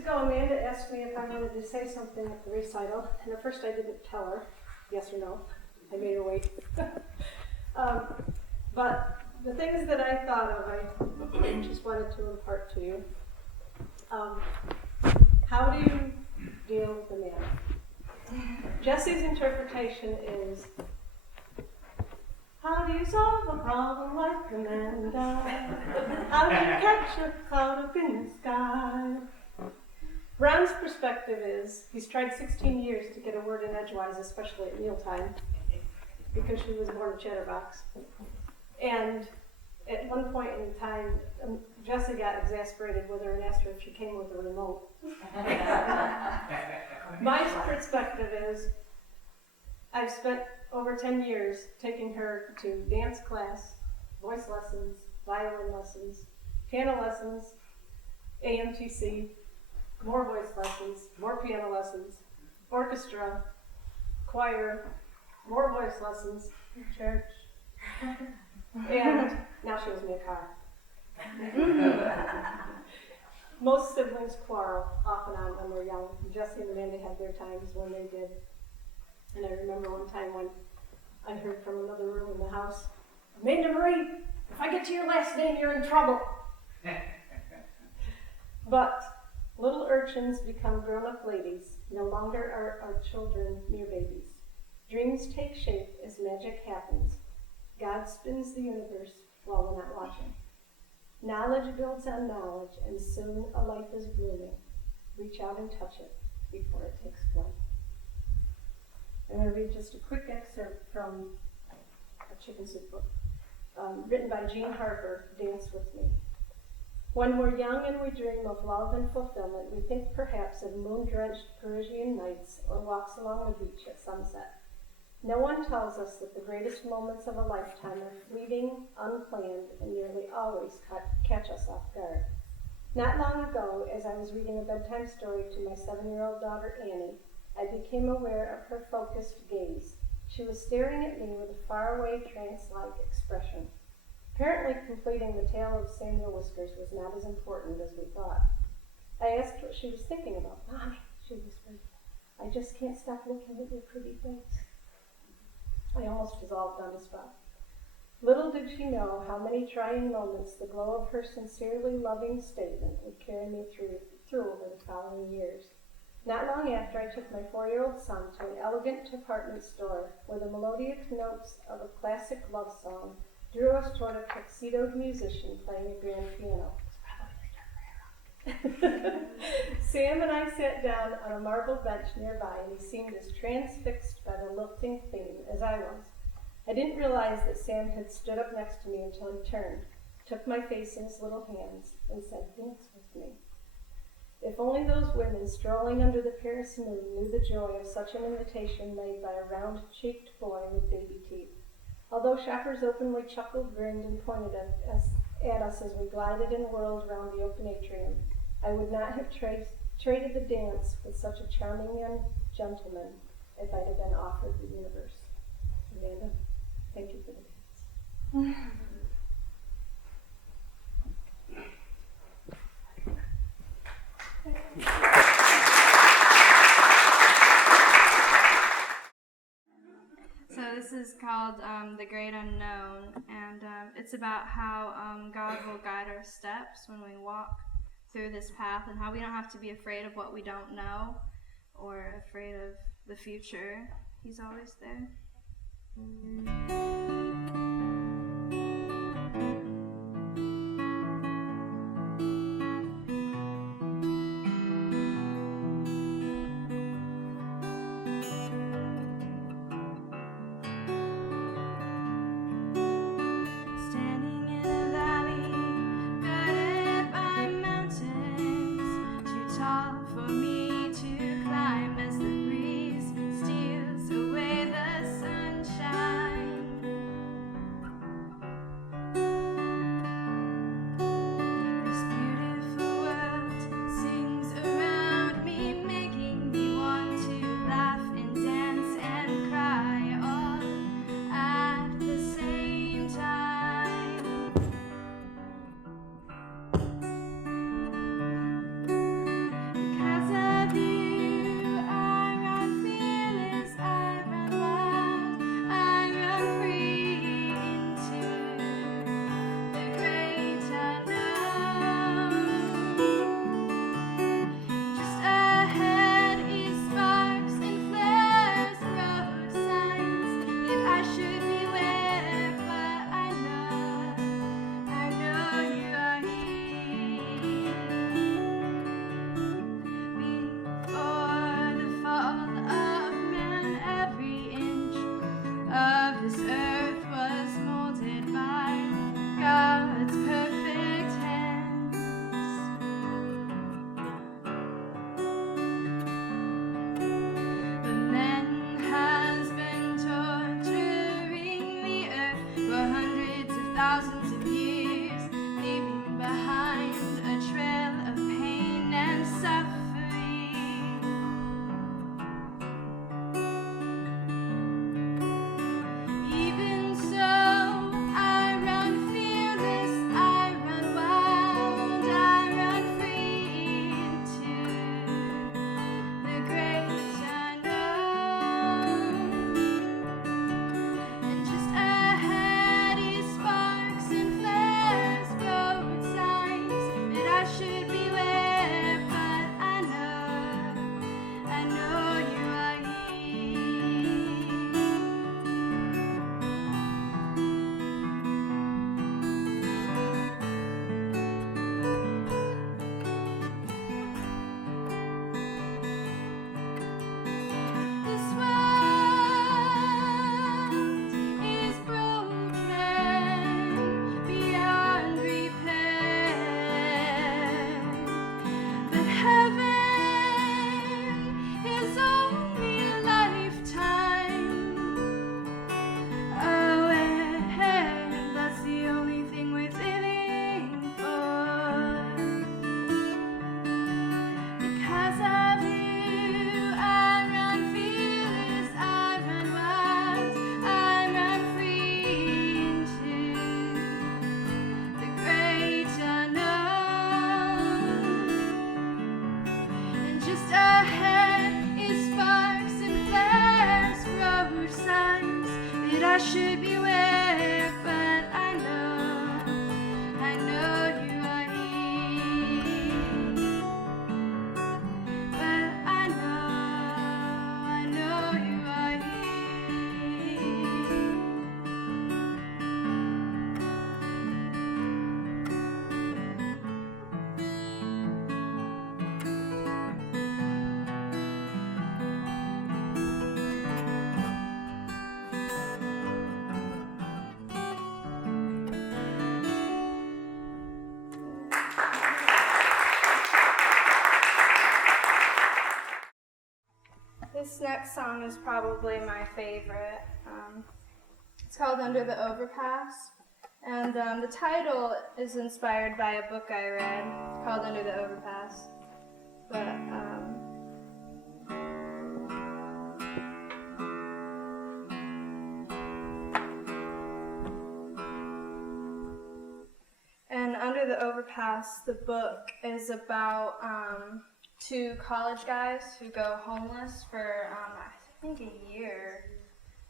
ago, Amanda asked me if I wanted to say something at the recital, and at first I didn't tell her, yes or no. I made her wait. But the things that I thought of, I just wanted to impart to you. How do you deal with the man? Jesse's interpretation is, how do you solve a problem like Amanda? How do you catch a cloud up in the sky? Ron's perspective is, he's tried 16 years to get a word in edgewise, especially at mealtime, because she was born a chatterbox. And at one point in time, Jessie got exasperated with her and asked her if she came with a remote. My perspective is, I've spent over 10 years taking her to dance class, voice lessons, violin lessons, piano lessons, AMTC, more voice lessons, more piano lessons, orchestra, choir, more voice lessons, church, and now she owes me a car. Most siblings quarrel off and on when they're young. Jessie and Amanda had their times when they did. And I remember one time when I heard from another room in the house, Amanda Marie, if I get to your last name, you're in trouble. But little urchins become grown-up ladies. No longer are our children mere babies. Dreams take shape as magic happens. God spins the universe while we're not watching. Knowledge builds on knowledge, and soon a life is blooming. Reach out and touch it before it takes flight. I'm going to read just a quick excerpt from a chicken soup book, written by Jean Harper, Dance With Me. When we're young and we dream of love and fulfillment, we think perhaps of moon-drenched Parisian nights or walks along the beach at sunset. No one tells us that the greatest moments of a lifetime are fleeting, unplanned, and nearly always catch us off guard. Not long ago, as I was reading a bedtime story to my 7-year-old daughter Annie, I became aware of her focused gaze. She was staring at me with a faraway, trance-like expression. Apparently, completing the tale of Samuel Whiskers was not as important as we thought. I asked what she was thinking about. Mommy, she whispered, I just can't stop looking at your pretty face. I almost dissolved on the spot. Little did she know how many trying moments the glow of her sincerely loving statement would carry me through over the following years. Not long after, I took my 4-year-old son to an elegant department store where the melodic notes of a classic love song drew us toward a tuxedoed musician playing a grand piano. Sam and I sat down on a marble bench nearby, and he seemed as transfixed by the lilting theme as I was. I didn't realize that Sam had stood up next to me until he turned, took my face in his little hands, and said, "Dance with me." If only those women strolling under the Paris moon knew the joy of such an invitation made by a round-cheeked boy with baby teeth. Although shoppers openly chuckled, grinned, and pointed at us as we glided and whirled round the open atrium, I would not have traded the dance with such a charming young gentleman if I'd have been offered the universe. Amanda, thank you for the dance. So this is called The Great Unknown, and it's about how God will guide our steps when we walk through this path, and how we don't have to be afraid of what we don't know or afraid of the future. He's always there. I should beware, but I know you are here. But I know you are here. This next song is probably my favorite. It's called Under the Overpass, and the title is inspired by a book I read called Under the Overpass. But and Under the Overpass, the book is about two college guys who go homeless for I think a year,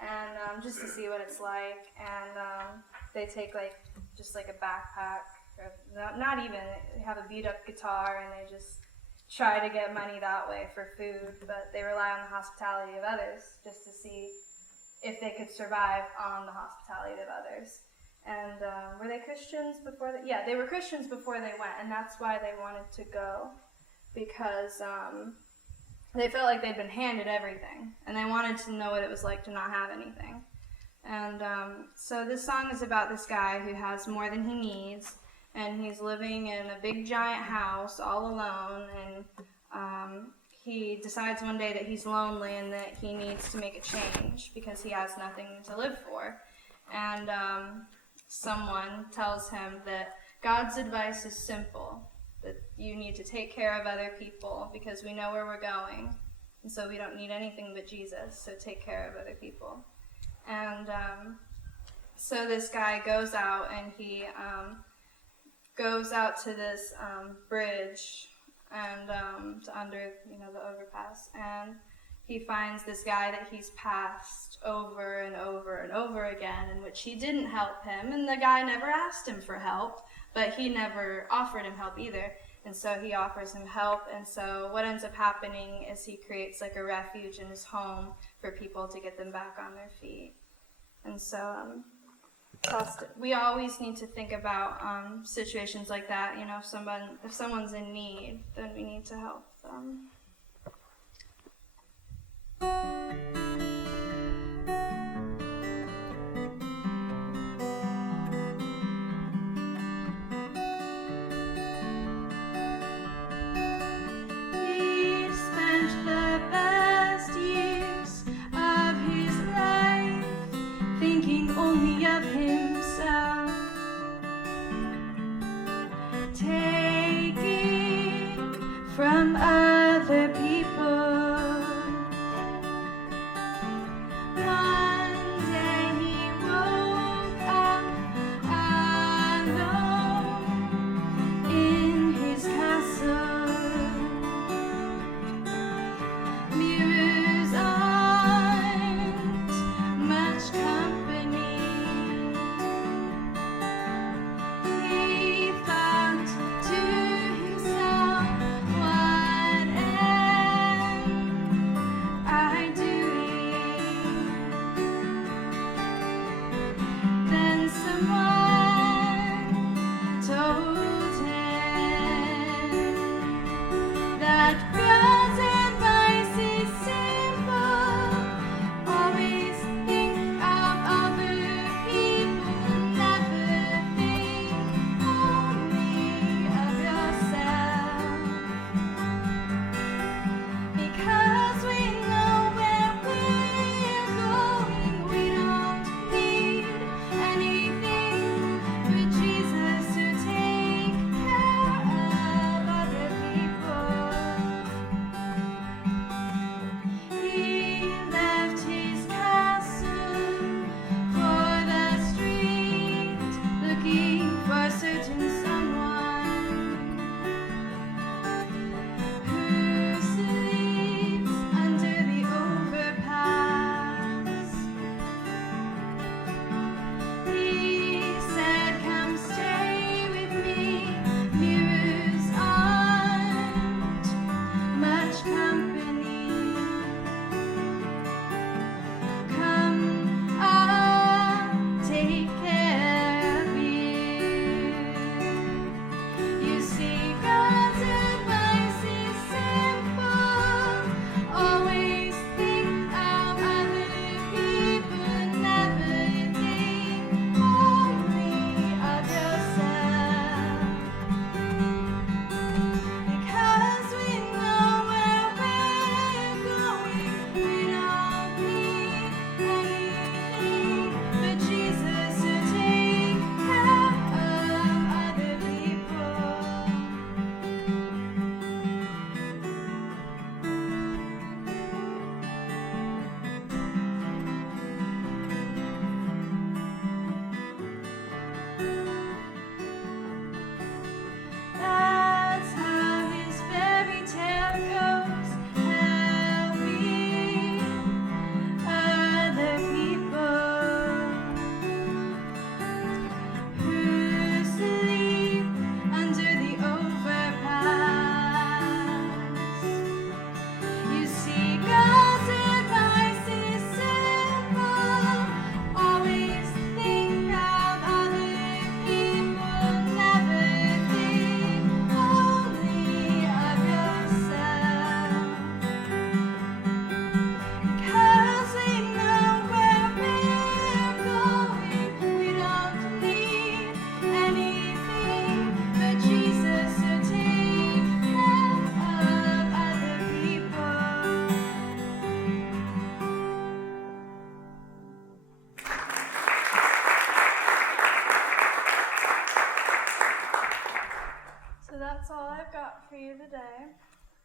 and just to see what it's like. And they take just a backpack, or not even. They have a beat up guitar, and they just try to get money that way for food. But they rely on the hospitality of others just to see if they could survive on the hospitality of others. And were they Christians before they? Yeah, they were Christians before they went, and that's why they wanted to go. Because they felt like they'd been handed everything, and they wanted to know what it was like to not have anything. And so this song is about this guy who has more than he needs, and he's living in a big giant house all alone, and he decides one day that he's lonely and that he needs to make a change because he has nothing to live for. And someone tells him that God's advice is simple, that you need to take care of other people because we know where we're going, and so we don't need anything but Jesus, so take care of other people. And so this guy goes out, and he goes out to this bridge and under the overpass, and he finds this guy that he's passed over and over and over again, in which he didn't help him, and the guy never asked him for help, but he never offered him help either. And so he offers him help, and so what ends up happening is he creates a refuge in his home for people to get them back on their feet. And so we always need to think about situations like that. If someone's in need, then we need to help them. From other people. One day he woke up alone in his castle. Mirrors aren't much company. He thought to himself, whatever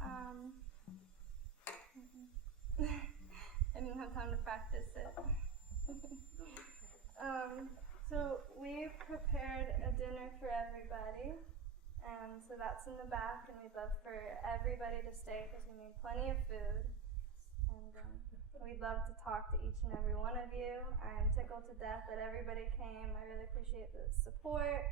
I didn't have time to practice it. So we prepared a dinner for everybody, and so that's in the back, and we'd love for everybody to stay because we need plenty of food, and we'd love to talk to each and every one of you. I am tickled to death that everybody came. I really appreciate the support